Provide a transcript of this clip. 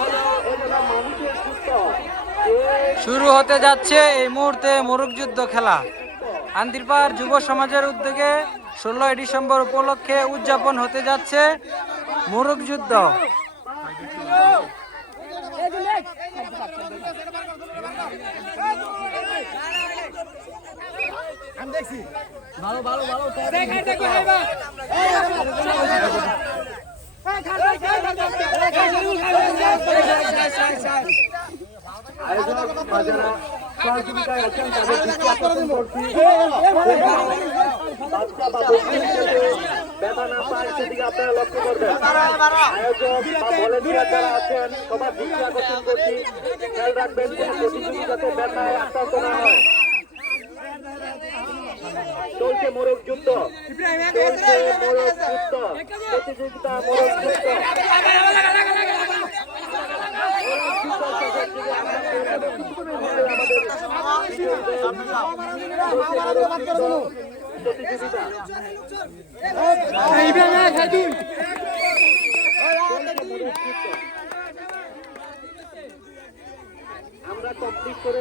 হলো মানুষের শুরু হতে যাচ্ছে এই মুহূর্তে মোরগ যুদ্ধ খেলা। আন্দিরপাড় যুব সমাজের উদ্যোগে ষোলোই ডিসেম্বর উপলক্ষে উদযাপন হতে যাচ্ছে মোরগ যুদ্ধ। আয়োজক বা যারা সহযোগিতায় আছেন আপনারা লক্ষ্য করবেন যারা আছেন, সবার দৃষ্টি আকর্ষণ করছি। খেয়াল রাখবেন, কোন ব্যথায় আক্রান্ত না হয় চলছে মোরগ যুদ্ধ। চলছে মোরগ যুদ্ধ। প্রতিযোগিতা মোরগ যুদ্ধ। আমরা কমপ্লিট করে